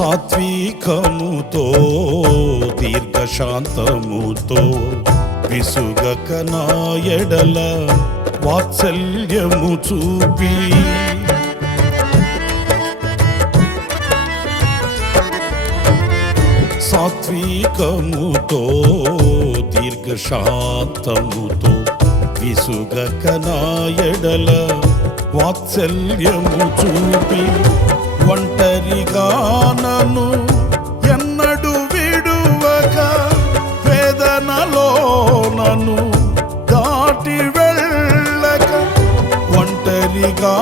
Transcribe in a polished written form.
సాత్వికముతో దీర్ఘశాంతముతో విసుగక నా ఎడల వాత్సల్యము చూపి సాత్వికముతో దీర్ఘశాంతముతో విసుగక నా ఎడల వాత్సల్యము చూపి ఒంటరిగా నన్ను ఎన్నడు విడువక వేదనలో నన్ను దాటి వెళ్ళక ఒంటరిగా